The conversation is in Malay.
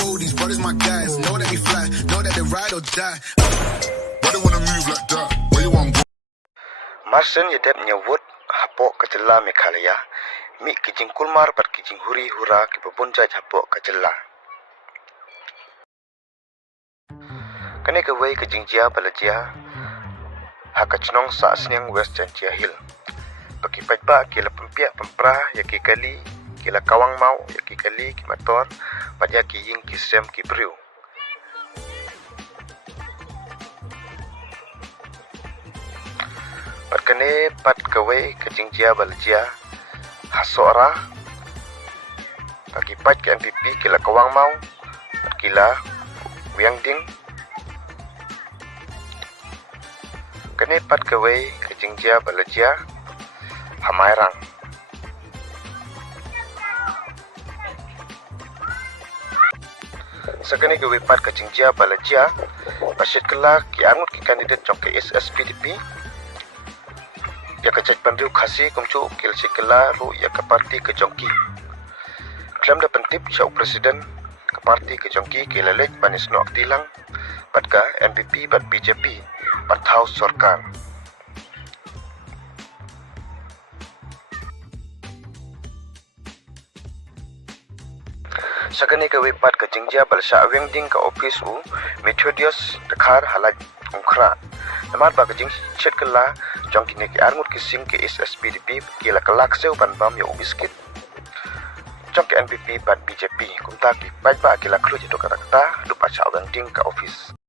fool, these brothers my guys. Know that we fly, know that they ride or die. Why they wanna move like that? Where you want go? Marsen yedep nyawut hapok kajela Meghalaya. Mi kijing kulmar pat kijing huri hura ki babunja hapok kajela. Kane ke wei kijing jia balajia hakachnong sa asnyang western jia hill. Bagi pajba kila pempia pempra yaki kali kila kawang mau yaki kali ki motor pajak ki ying ki sem ki briu. Perkene pat kawai kejingjia baljia hasora bagi pat ke MPP kila kawang mau kila wiang ding kene pat kawai kejingjia baljia hamairang sakane kawai pat kejingjia baljia pasit kala ki angut ki kandidat jong ke SSPDP ya kecek pandiu khasi kumcu kil sikela ru ya ke parti ke jongki klam da pentip chau presiden ke parti ke jongki ke lelek panis nok tilang patka MPP bat BJP pat house sarkar sakane ke wipat ke jingjia balsa weng ding ke office u Methodius dekhar halaj ungkhra Namar ba kajing chet kala jong kini ki arngut kising ke SSPDP kila kelak seu ban bam ya ubiskit jong ke NPP ban BJP kumta ki baj ba kila kru jitu karakta lupa chawang ding ka office